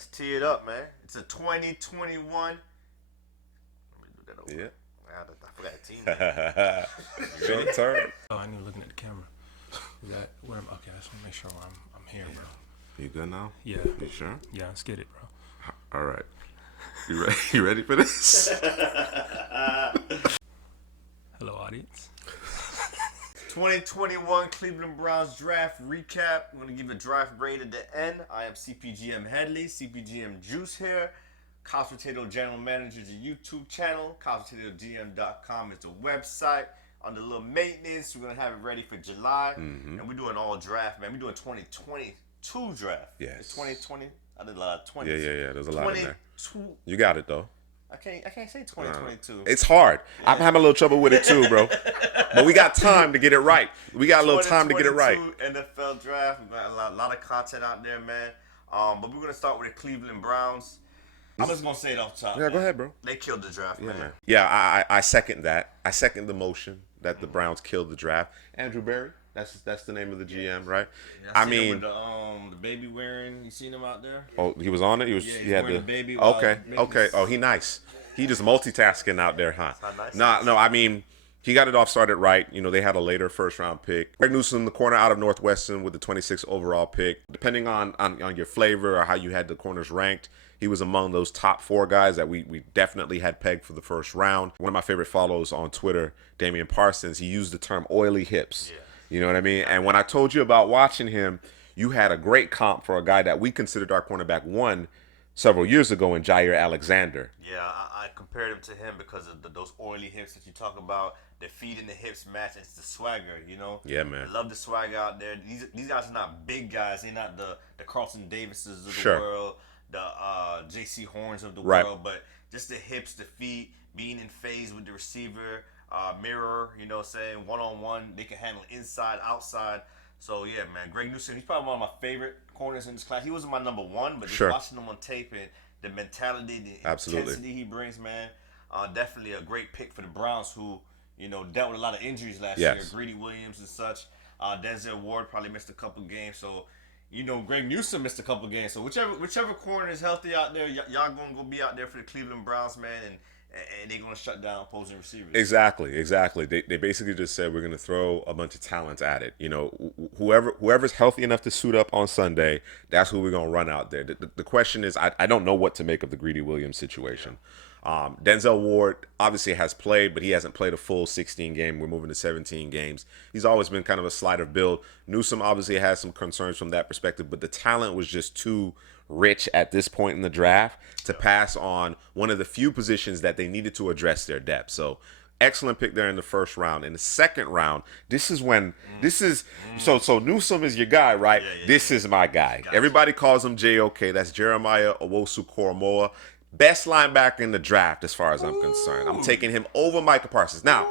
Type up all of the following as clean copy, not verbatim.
Let's tee it up, man. It's a 2021. Let me do that over. Yeah. I forgot the team name. Short term. Oh, I knew looking at the camera. Is that where I'm? Okay, I just want to make sure I'm here, bro. You good now? Yeah. You sure? Yeah, let's get it, bro. All right. You ready? You ready for this? Hello, audience. 2021 Cleveland Browns draft recap. I'm going to give a draft grade at the end. I am CPGM Headley, CPGM Juice here. Couch Potato General Manager is a YouTube channel. CouchPotatoGM.com is the website. Under a little maintenance, we're going to have it ready for July. Mm-hmm. And we're doing all draft, man. We're doing 2022 draft. Yes. It's 2020. I did a lot of 20. Yeah. There's a lot in there. 22. You got it, though. I can't say 2022. It's hard. I'm having a little trouble with it, too, bro. But we got time to get it right. We got a little time to get it right. NFL draft. We got a lot of content out there, man. But we're going to start with the Cleveland Browns. I'm just going to say it off the top. Yeah, man. go ahead, bro. They killed the draft, man. Yeah, I second that. I second the motion that the Browns killed the draft. Andrew Berry, that's the name of the GM, right? Yeah, I seen mean, him with the baby wearing. You seen him out there? Oh, he was on it. He's he had wearing the the baby. Okay. Oh, he nice. He just multitasking out there, huh? Nice. No. I mean, he got it off started right. You know, they had a later first round pick. Greg Newsome, the corner out of Northwestern, with the 26th overall pick. Depending on your flavor or how you had the corners ranked, he was among those top 4 guys that we definitely had pegged for the first round. One of my favorite follows on Twitter, Damian Parsons, he used the term oily hips. Yeah. You know what I mean? And when I told you about watching him, you had a great comp for a guy that we considered our cornerback 1 several years ago in Jair Alexander. Yeah, I compared him to him because of those oily hips that you talk about. The feet and the hips match. It's the swagger, you know? Yeah, man. I love the swagger out there. These guys are not big guys. They're not the Carlton Davises of the Sure. world, the J.C. Horns of the Right. world, but just the hips, the feet, being in phase with the receiver, mirror, you know what I'm saying, one-on-one. They can handle inside, outside. So, yeah, man, Greg Newsome, he's probably one of my favorite corners in this class. He wasn't my number 1, but just Sure. watching him on tape and the mentality, the Absolutely. intensity he brings, man, definitely a great pick for the Browns who, you know, dealt with a lot of injuries last year. Greedy Williams and such. Denzel Ward probably missed a couple games. So, you know, Greg Newsome missed a couple games. So, whichever corner is healthy out there, y'all going to go be out there for the Cleveland Browns, man, and they're going to shut down opposing receivers. Exactly. They basically just said we're going to throw a bunch of talent at it. You know, whoever's healthy enough to suit up on Sunday, that's who we're going to run out there. The question is, I don't know what to make of the Greedy Williams situation. Denzel Ward obviously has played, but he hasn't played a full 16 game. We're moving to 17 games. He's always been kind of a slighter build. Newsome obviously has some concerns from that perspective, but the talent was just too rich at this point in the draft to pass on one of the few positions that they needed to address their depth. So excellent pick there in the first round. In the second round, so Newsome is your guy, right? This is my guy. Gotcha. Everybody calls him JOK. That's Jeremiah Owusu-Koramoah. Best linebacker in the draft as far as I'm concerned. I'm taking him over Micah Parsons. Now,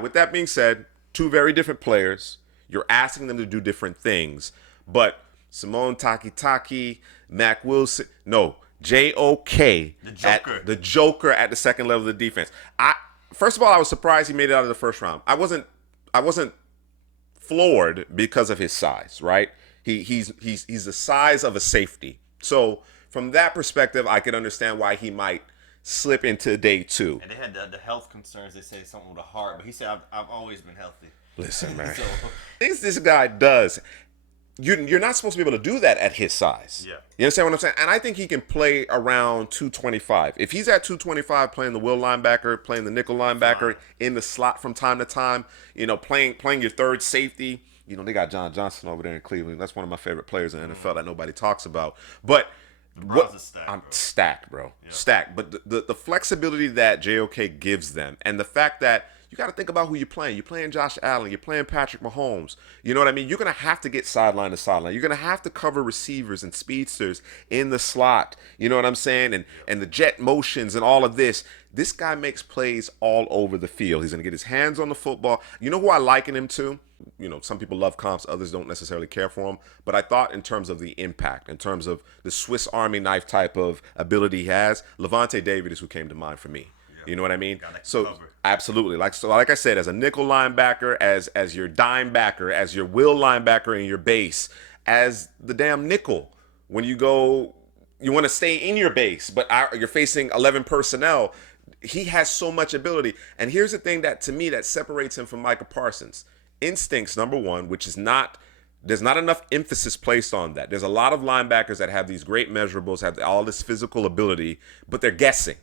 with that being said, 2 very different players. You're asking them to do different things. But Simone Takitaki, Mac Wilson, no, J.O.K. The Joker at the second level of the defense. First of all, I was surprised he made it out of the first round. I wasn't floored because of his size, right? He's the size of a safety. So from that perspective, I could understand why he might slip into day 2. And they had the health concerns. They say something with the heart, but he said, I've always been healthy. Listen, man. So, things this guy does, you're not supposed to be able to do that at his size. Yeah. You understand what I'm saying? And I think he can play around 225. If he's at 225 playing the will linebacker, playing the nickel linebacker in the slot from time to time, you know, playing your third safety. You know, they got John Johnson over there in Cleveland. That's one of my favorite players in the NFL that nobody talks about. But I'm stacked, bro. Yeah. Stacked. But the flexibility that JOK gives them and the fact that you got to think about who you're playing. You're playing Josh Allen. You're playing Patrick Mahomes. You know what I mean? You're going to have to get sideline to sideline. You're going to have to cover receivers and speedsters in the slot. You know what I'm saying? And the jet motions and all of this. This guy makes plays all over the field. He's going to get his hands on the football. You know who I liken him to? You know, some people love comps. Others don't necessarily care for him. But I thought in terms of the impact, in terms of the Swiss Army knife type of ability he has, Levante David is who came to mind for me. You know what I mean? So absolutely, like I said, as a nickel linebacker, as your dime backer, as your will linebacker in your base, as the damn nickel when you go you want to stay in your base, but you're facing 11 personnel. He has so much ability. And here's the thing that, to me, that separates him from Micah Parsons. Instincts, number one, which is not, there's not enough emphasis placed on that. There's a lot of linebackers that have these great measurables, have all this physical ability, but they're guessing.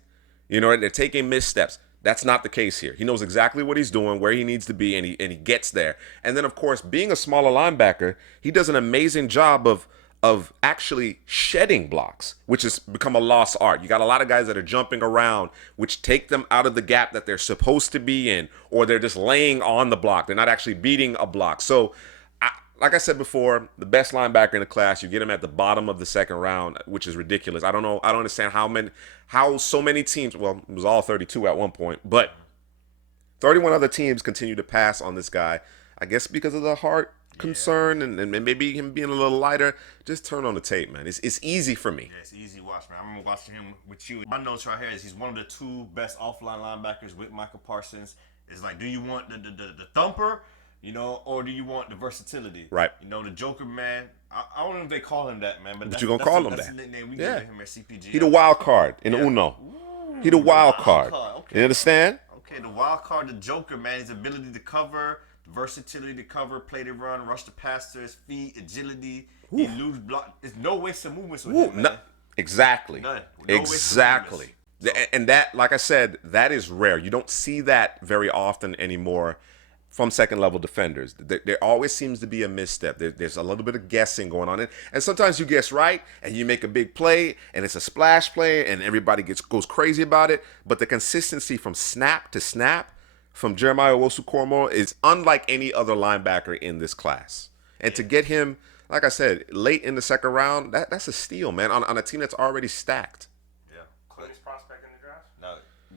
They're taking missteps. That's not the case here. He knows exactly what he's doing, where he needs to be, and he gets there. And then, of course, being a smaller linebacker, he does an amazing job of actually shedding blocks, which has become a lost art. You got a lot of guys that are jumping around, which take them out of the gap that they're supposed to be in, or they're just laying on the block. They're not actually beating a block. So, like I said before, the best linebacker in the class, you get him at the bottom of the second round, which is ridiculous. I don't know. I don't understand how so many teams, well, it was all 32 at one point, but 31 other teams continue to pass on this guy. I guess because of the heart concern and maybe him being a little lighter. Just turn on the tape, man. It's easy for me. Yeah, it's easy to watch, man. I'm watching him with you. My notes right here is he's one of the two best offline linebackers with Micah Parsons. It's like, do you want the thumper, or do you want the versatility? Right. The Joker, man. I don't know if they call him that, man. But you're going to call him that. That's the nickname we give him at CPGM. He the wild card in Uno. He the wild card. Okay. You understand? Okay, the wild card, the Joker, man. His ability to cover, versatility to cover, play to run, rush the pass to his feet, agility. Ooh. He lose block. There's no wasted movements with him, man. No, exactly. None. Exactly. And that, like I said, that is rare. You don't see that very often anymore from second-level defenders. There always seems to be a misstep. There's a little bit of guessing going on. And sometimes you guess right, and you make a big play, and it's a splash play, and everybody goes crazy about it. But the consistency from snap to snap from Jeremiah Owusu-Koramoah is unlike any other linebacker in this class. And to get him, like I said, late in the second round, that's a steal, man, on a team that's already stacked. Yeah. Clearest prospect in the draft? No,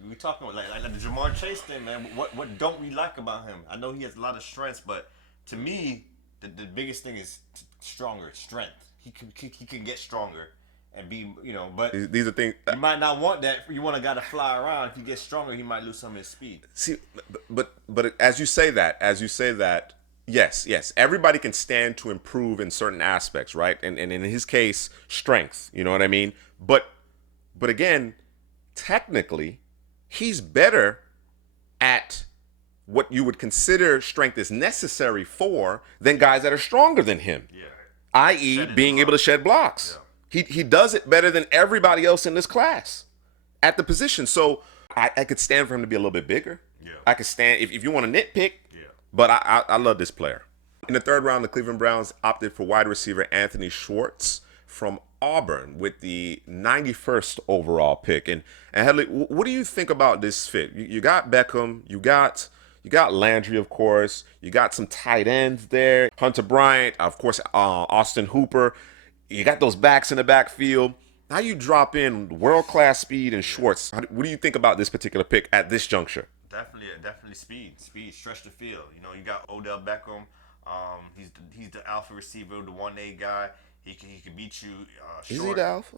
we talking about like the Jamar Chase thing, man. What don't we like about him? I know he has a lot of strengths, but to me, the biggest thing is strength. He can get stronger and be, but these are things you might not want that. You want a guy to fly around. If he gets stronger, he might lose some of his speed. See, but as you say that, yes, everybody can stand to improve in certain aspects, right? And in his case, strength. You know what I mean? But again, technically, he's better at what you would consider strength is necessary for than guys that are stronger than him. Yeah. I.e., being able to shed blocks. Yeah. He does it better than everybody else in this class at the position. So I could stand for him to be a little bit bigger. Yeah. I could stand if you want to nitpick. Yeah. But I love this player. In the third round, the Cleveland Browns opted for wide receiver Anthony Schwartz from Auburn with the 91st overall pick. And Headley, what do you think about this fit? You got Beckham, you got Landry, of course. You got some tight ends there. Hunter Bryant, of course, Austin Hooper. You got those backs in the backfield. Now you drop in world-class speed and Schwartz. What do you think about this particular pick at this juncture? Definitely speed, stretch the field. You got Odell Beckham. He's the alpha receiver, the 1A guy. He can beat you short. Is he the alpha?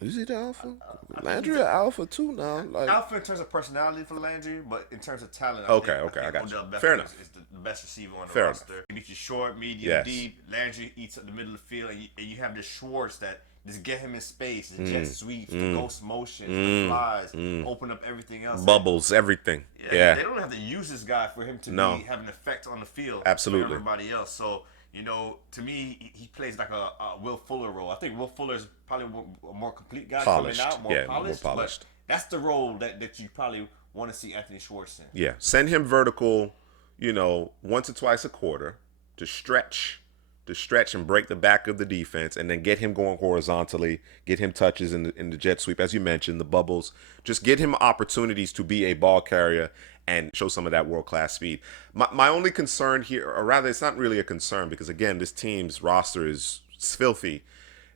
Is he the alpha? Landry an alpha too now. Alpha in terms of personality for Landry, but in terms of talent, I think Odell Beckham Fair enough. is the best receiver on the roster. He beats you short, medium, deep. Landry eats up the middle of the field, and you have this Schwartz that just get him in space, the jet sweeps, the ghost motions, the flies, open up everything else. Bubbles, everything. Yeah. They don't have to use this guy for him to have an effect on the field. Absolutely. For everybody else. So, to me, he plays like a Will Fuller role. I think Will Fuller is probably a more complete guy polished. Coming out, more polished. But that's the role that you probably want to see Anthony Schwartz in. Yeah, send him vertical, once or twice a quarter to stretch and break the back of the defense, and then get him going horizontally, get him touches in the jet sweep, as you mentioned, the bubbles. Just get him opportunities to be a ball carrier and show some of that world-class speed. My only concern here, or rather it's not really a concern because, again, this team's roster is filthy.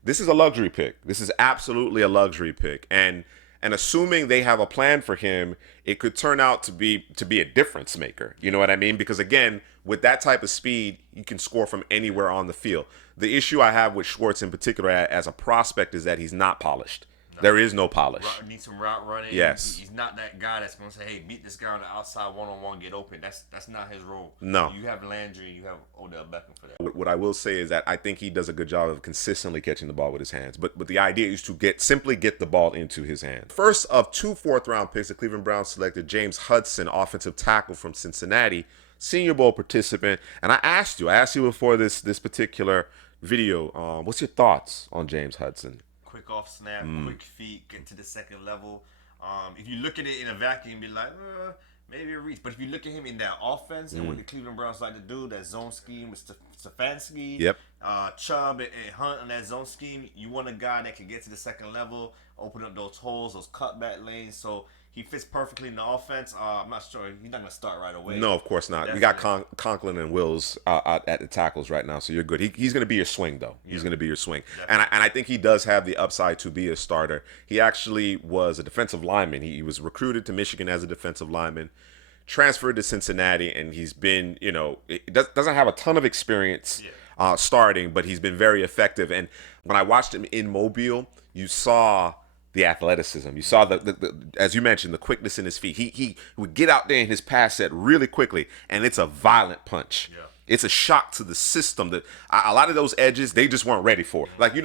This is a luxury pick. This is absolutely a luxury pick. And assuming they have a plan for him, it could turn out to be a difference maker. You know what I mean? Because, again, with that type of speed, you can score from anywhere on the field. The issue I have with Schwartz in particular as a prospect is that he's not polished. There is no polish. Needs some route running. Yes. He's not that guy that's going to say, hey, beat this guy on the outside one-on-one, get open. That's not his role. No. You have Landry, you have Odell Beckham for that. What I will say is that I think he does a good job of consistently catching the ball with his hands. But the idea is to simply get the ball into his hands. First of 2 4th-round picks, the Cleveland Browns selected James Hudson, offensive tackle from Cincinnati, Senior Bowl participant. And I asked you before this particular video, what's your thoughts on James Hudson? Quick off snap, quick feet, get to the second level. If you look at it in a vacuum, be like, maybe a reach. But if you look at him in that offense and what the Cleveland Browns like to do, that zone scheme with Stefanski, Chubb and Hunt on that zone scheme, you want a guy that can get to the second level, open up those holes, those cutback lanes. So he fits perfectly in the offense. I'm not sure. He's not going to start right away. No, of course not. Definitely. You got Conklin and Wills out at the tackles right now, so you're good. He's going to be your swing, though. He's going to be your swing. And I think he does have the upside to be a starter. He actually was a defensive lineman. He was recruited to Michigan as a defensive lineman, transferred to Cincinnati, and he's been, doesn't have a ton of experience starting, but he's been very effective. And when I watched him in Mobile, you saw the athleticism. You saw the as you mentioned, the quickness in his feet. He would get out there in his pass set really quickly, and it's a violent punch. Yeah. It's a shock to the system that a lot of those edges they just weren't ready for. Like when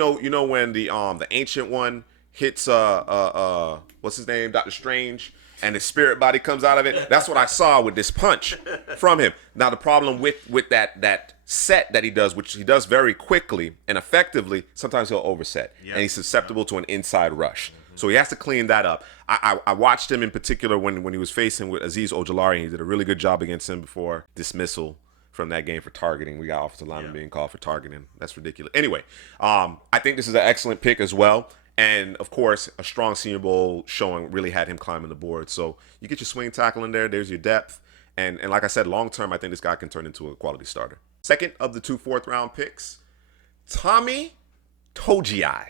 the ancient one hits what's his name, Dr. Strange, and his spirit body comes out of it. That's what I saw with this punch from him. Now the problem with that set that he does, which he does very quickly and effectively, sometimes he'll overset, and he's susceptible to an inside rush. So he has to clean that up. I watched him in particular when he was facing with Azeez Ojulari. He did a really good job against him before dismissal from that game for targeting. We got offensive lineman being called for targeting. That's ridiculous. Anyway, I think this is an excellent pick as well. And, of course, a strong Senior Bowl showing really had him climbing the board. So you get your swing tackle in there. There's your depth. And like I said, long-term, I think this guy can turn into a quality starter. Second of the 2 4th-round picks, Tommy Togiai,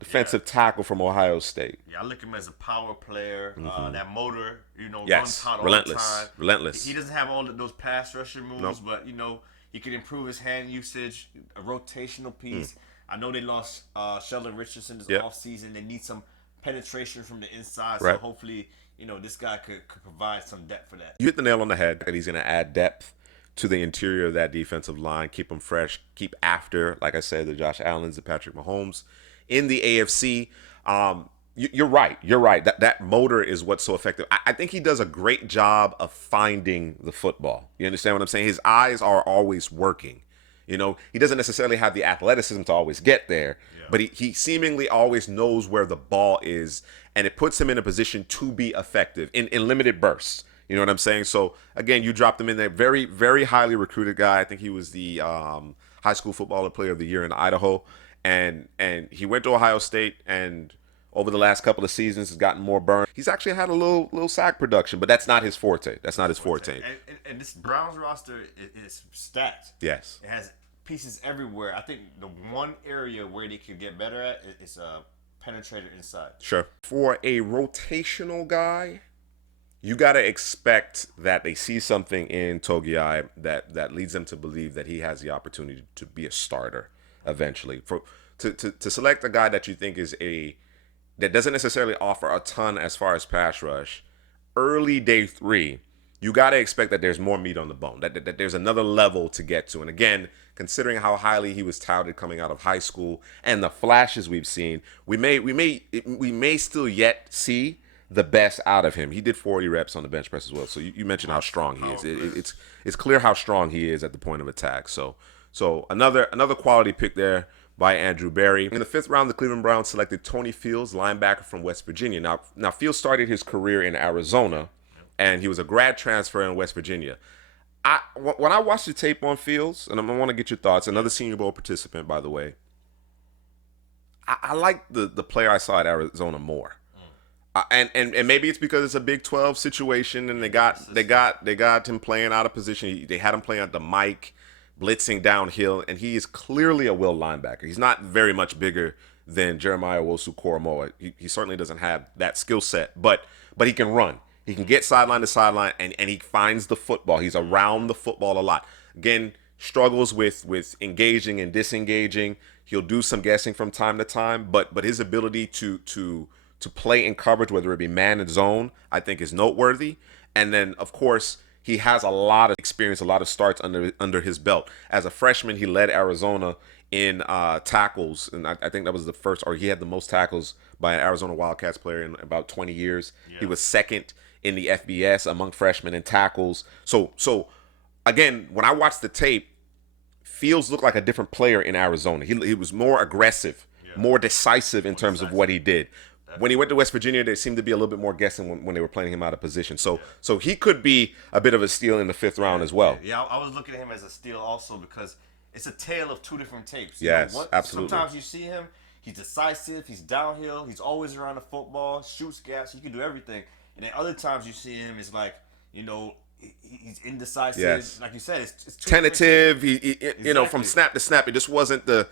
defensive tackle from Ohio State. Yeah, I look at him as a power player. That motor, yes, runs hot relentless, all the time. Relentless. He doesn't have all those pass rusher moves, but, he can improve his hand usage, a rotational piece. I know they lost Sheldon Richardson this offseason. They need some penetration from the inside. So hopefully, this guy could provide some depth for that. You hit the nail on the head. He's going to add depth to the interior of that defensive line, keep them fresh, keep after, like I said, the Josh Allens, the Patrick Mahomes. In the AFC, you're right. You're right. That motor is what's so effective. I think he does a great job of finding the football. You understand what I'm saying? His eyes are always working. He doesn't necessarily have the athleticism to always get there, but he seemingly always knows where the ball is, and it puts him in a position to be effective in limited bursts. You know what I'm saying? So, again, you dropped him in there. Very, very highly recruited guy. I think he was the high school footballer player of the year in Idaho, and he went to Ohio State, and over the last couple of seasons has gotten more burn. He's actually had a little sack production, but that's not his forte. That's not his forte. And this Browns roster is stacked. Yes. It has pieces everywhere. I think the one area where they could get better at is penetrator inside. Sure. For a rotational guy, you got to expect that they see something in Togiai that leads them to believe that he has the opportunity to be a starter eventually. To select a guy that you think is that doesn't necessarily offer a ton as far as pass rush, early day 3, you got to expect that there's more meat on the bone, that there's another level to get to. And again, considering how highly he was touted coming out of high school and the flashes we've seen, we may still yet see the best out of him. He did 40 reps on the bench press as well. So you mentioned how strong he is. It's clear how strong he is at the point of attack. So another quality pick there by Andrew Berry. In the 5th round, the Cleveland Browns selected Tony Fields, linebacker from West Virginia. Now Fields started his career in Arizona, and he was a grad transfer in West Virginia. When I watched the tape on Fields, and I want to get your thoughts, another Senior Bowl participant, by the way, I like the player I saw at Arizona more. And maybe it's because it's a Big 12 situation, and they got him playing out of position. They had him playing at the mic, blitzing downhill, and he is clearly a will linebacker. He's not very much bigger than Jeremiah Owusu-Koramoah. He certainly doesn't have that skill set, but he can run. He can get sideline to sideline, and he finds the football. He's around the football a lot. Again, struggles with engaging and disengaging. He'll do some guessing from time to time, but his ability to play in coverage, whether it be man and zone, I think is noteworthy. And then, of course, he has a lot of experience, a lot of starts under his belt. As a freshman, he led Arizona in tackles, and I think that was the first, or he had the most tackles by an Arizona Wildcats player in about 20 years. Yeah. He was second in the FBS among freshmen in tackles. So again, when I watched the tape, Fields looked like a different player in Arizona. He was more aggressive, more decisive in terms of what he did. When he went to West Virginia, there seemed to be a little bit more guessing when they were playing him out of position. So he could be a bit of a steal in the 5th round as well. Yeah, I was looking at him as a steal also because it's a tale of two different tapes. Yes, absolutely. Sometimes you see him, he's decisive, he's downhill, he's always around the football, shoots gaps, he can do everything. And then other times you see him, it's like, he's indecisive. Yes. Like you said, it's tentative. Exactly. From snap to snap, it just wasn't the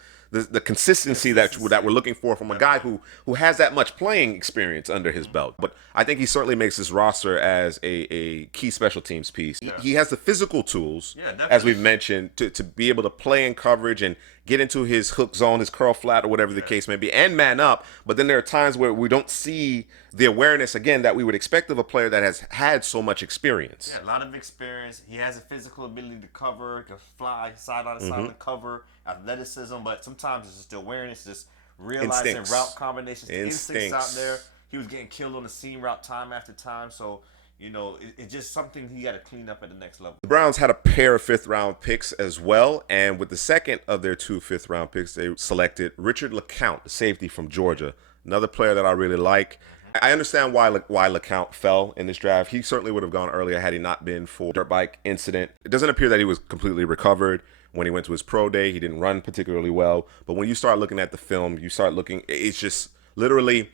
consistency that we're looking for from a guy who has that much playing experience under his belt. But I think he certainly makes this roster as a key special teams piece. Yeah. He has the physical tools, as we've mentioned, to be able to play in coverage and get into his hook zone, his curl flat, or whatever the case may be, and man up. But then there are times where we don't see the awareness, again, that we would expect of a player that has had so much experience. Yeah, a lot of experience. He has a physical ability to cover, can fly side on side to cover, athleticism, but sometimes it's just the awareness, just realizing instincts. Route combinations, instincts out there. He was getting killed on the seam route time after time, so it's just something he got to clean up at the next level. The Browns had a pair of 5th-round picks as well, and with the second of their 2 5th-round picks, they selected Richard LeCounte, the safety from Georgia, another player that I really like. I understand why LeCounte fell in this draft. He certainly would have gone earlier had he not been for the dirt bike incident. It doesn't appear that he was completely recovered. When he went to his pro day, he didn't run particularly well. But when you start looking at the film, it's just literally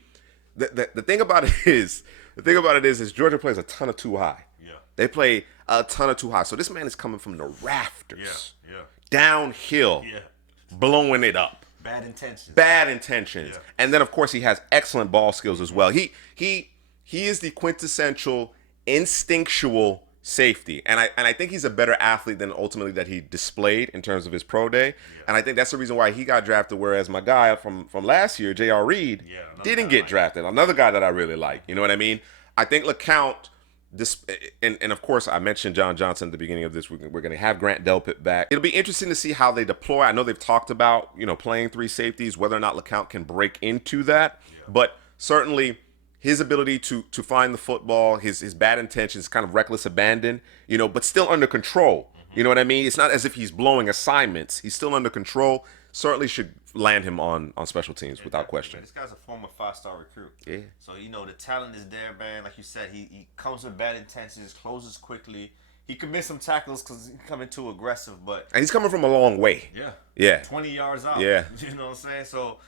the thing about it is Georgia plays a ton of too high. Yeah. They play a ton of too high. So this man is coming from the rafters. Yeah. Downhill. Yeah. Blowing it up. Bad intentions. Yeah. And then of course he has excellent ball skills as well. He is the quintessential instinctual safety. And I think he's a better athlete than ultimately that he displayed in terms of his pro day. Yeah. And I think that's the reason why he got drafted, whereas my guy from last year, J.R. Reed, didn't get drafted. Another guy that I really like. You know what I mean? I think LeCounte, and of course I mentioned John Johnson at the beginning of this. We're going to have Grant Delpit back. It'll be interesting to see how they deploy. I know they've talked about, playing 3 safeties, whether or not LeCounte can break into that. Yeah. But certainly his ability to find the football, his bad intentions, kind of reckless abandon, but still under control. You know what I mean? It's not as if he's blowing assignments. He's still under control. Certainly should land him on special teams without question. This guy's a former 5-star recruit. Yeah. So, the talent is there, man. Like you said, he comes with bad intentions, closes quickly. He could miss some tackles because he's coming too aggressive, but... And he's coming from a long way. Yeah. 20 yards out. Yeah. You know what I'm saying? So...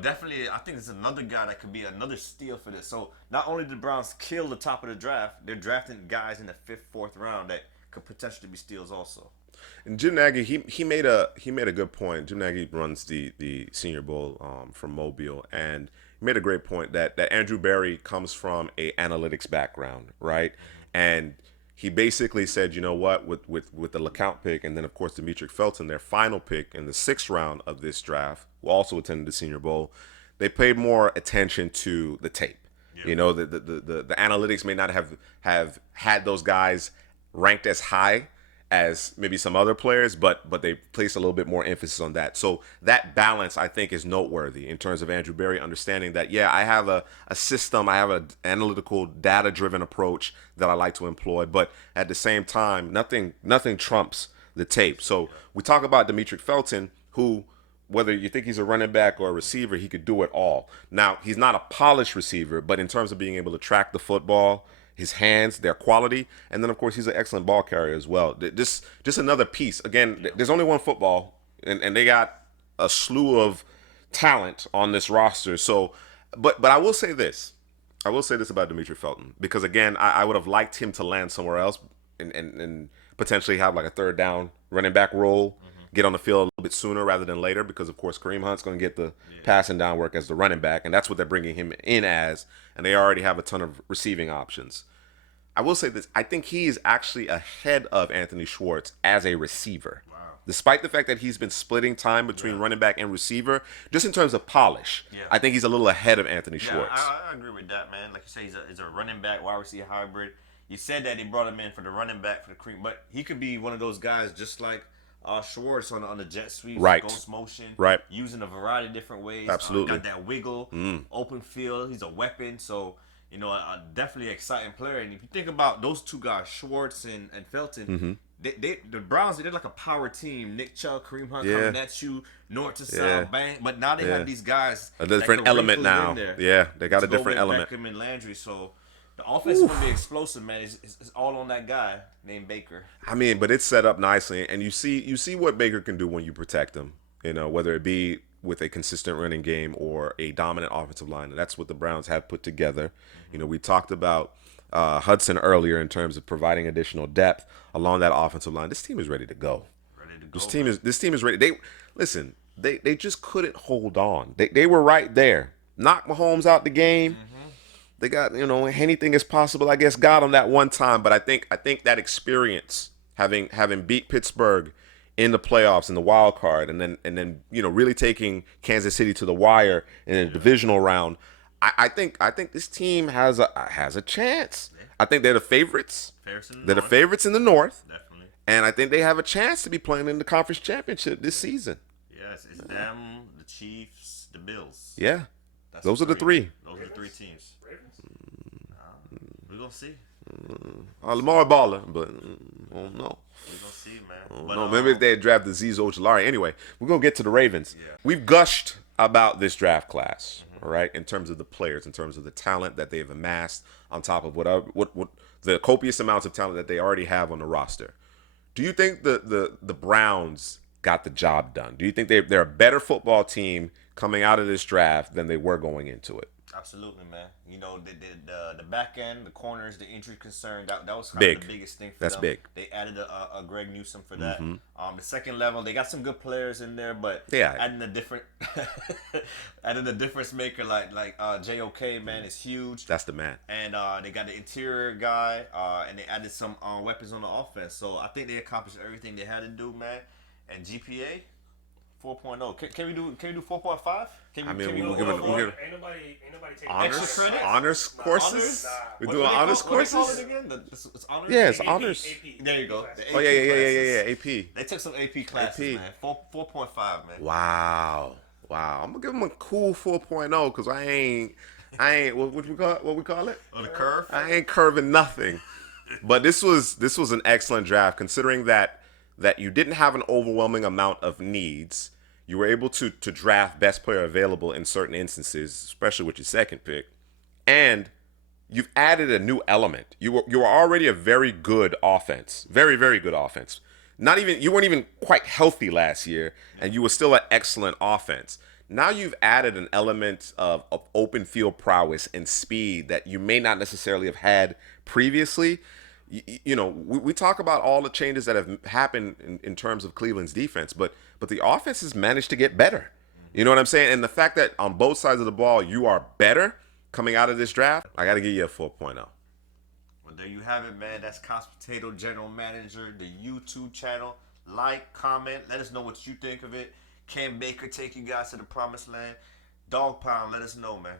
definitely, I think it's another guy that could be another steal for this. So, not only did the Browns kill the top of the draft, they're drafting guys in the 5th, 4th round that could potentially be steals also. And Jim Nagy, he made a good point. Jim Nagy runs the Senior Bowl from Mobile, and he made a great point that Andrew Berry comes from a analytics background, right? And he basically said, you know what, with the LeCounte pick, and then of course Demetric Felton, their final pick in the 6th round of this draft, who also attended the Senior Bowl, they paid more attention to the tape. Yeah. The analytics may not have had those guys ranked as high as maybe some other players, but they place a little bit more emphasis on that. So that balance, I think, is noteworthy in terms of Andrew Berry understanding that, I have a system, I have an analytical, data-driven approach that I like to employ, but at the same time, nothing trumps the tape. So we talk about Demetric Felton, who, whether you think he's a running back or a receiver, he could do it all. Now, he's not a polished receiver, but in terms of being able to track the football, his hands, their quality, and then, of course, he's an excellent ball carrier as well. Just another piece. Again, there's only one football, and they got a slew of talent on this roster. So, but I will say this. I will say this about Demetric Felton, because, again, I would have liked him to land somewhere else and potentially have like a 3rd down running back role, get on the field a little bit sooner rather than later, because, of course, Kareem Hunt's going to get the passing down work as the running back, and that's what they're bringing him in as, and they already have a ton of receiving options. I will say this. I think he is actually ahead of Anthony Schwartz as a receiver. Wow. Despite the fact that he's been splitting time between running back and receiver, just in terms of polish, I think he's a little ahead of Anthony Schwartz. I agree with that, man. Like you say, he's a running back, wide receiver hybrid. You said that he brought him in for the running back for the cream, but he could be one of those guys just like Schwartz on the jet sweeps, ghost motion, using a variety of different ways. Absolutely. Got that wiggle, open field. He's a weapon. So, definitely an exciting player. And if you think about those two guys, Schwartz and Felton, the Browns, they're like a power team. Nick Chubb, Kareem Hunt coming at you, north to south, bang. But now they have these guys. A different element now. Yeah, they got a different element. Beckham and Landry, so the offense is going to be explosive, man. It's all on that guy named Baker. I mean, but it's set up nicely, and you see what Baker can do when you protect him. Whether it be with a consistent running game or a dominant offensive line, and that's what the Browns have put together. We talked about Hudson earlier in terms of providing additional depth along that offensive line. This team is ready to go. This team is ready. They just couldn't hold on. They were right there. Knocked Mahomes out the game. They got, anything is possible. I guess got them that one time, but I think that experience, having beat Pittsburgh in the playoffs in the wild card, and then really taking Kansas City to the wire in a divisional round, I think this team has a chance. I think they're the favorites. They're the favorites in the North. Definitely. And I think they have a chance to be playing in the conference championship this season. Yes, it's them, the Chiefs, the Bills. Yeah. Those are the three. Those are the three teams. We're going to see. Lamar Baller, but I don't know. We're going to see, man. No, maybe if they had drafted Azeez Ojulari. Anyway, we're going to get to the Ravens. Yeah. We've gushed about this draft class, all right, in terms of the players, in terms of the talent that they've amassed on top of what the copious amounts of talent that they already have on the roster. Do you think the Browns got the job done? Do you think they're a better football team coming out of this draft than they were going into it? Absolutely, man. The back end, the corners, the injury concern, that was kind of the biggest thing for them. That's big. They added a Greg Newsome for that. The second level, they got some good players in there, but adding a different adding a difference maker like JOK, man, is huge. That's the man. And they got the interior guy, and they added some weapons on the offense. So I think they accomplished everything they had to do, man. And GPA 4.0. Can we do 4.5? We'll give Ain't nobody taking honors courses. We're doing honors courses. What do they call it again? It's honors. Yeah, it's honors. AP. There you go. Oh yeah. AP. They took some AP classes, man. 4.5, man. Wow. I'm gonna give them a cool 4.0 because I ain't what we call it? On the curve. I ain't curving nothing. But this was an excellent draft considering that you didn't have an overwhelming amount of needs. You were able to draft best player available in certain instances, especially with your second pick. And you've added a new element. You were already a very good offense. Very, very good offense. You weren't even quite healthy last year, and you were still an excellent offense. Now you've added an element of open field prowess and speed that you may not necessarily have had previously. We talk about all the changes that have happened in terms of Cleveland's defense, but the offense has managed to get better. You know what I'm saying? And the fact that on both sides of the ball, you are better coming out of this draft, I got to give you a 4.0. Well, there you have it, man. That's Couch Potato General Manager, the YouTube channel. Like, comment, let us know what you think of it. Can Baker take you guys to the promised land? Dog Pound, let us know, man.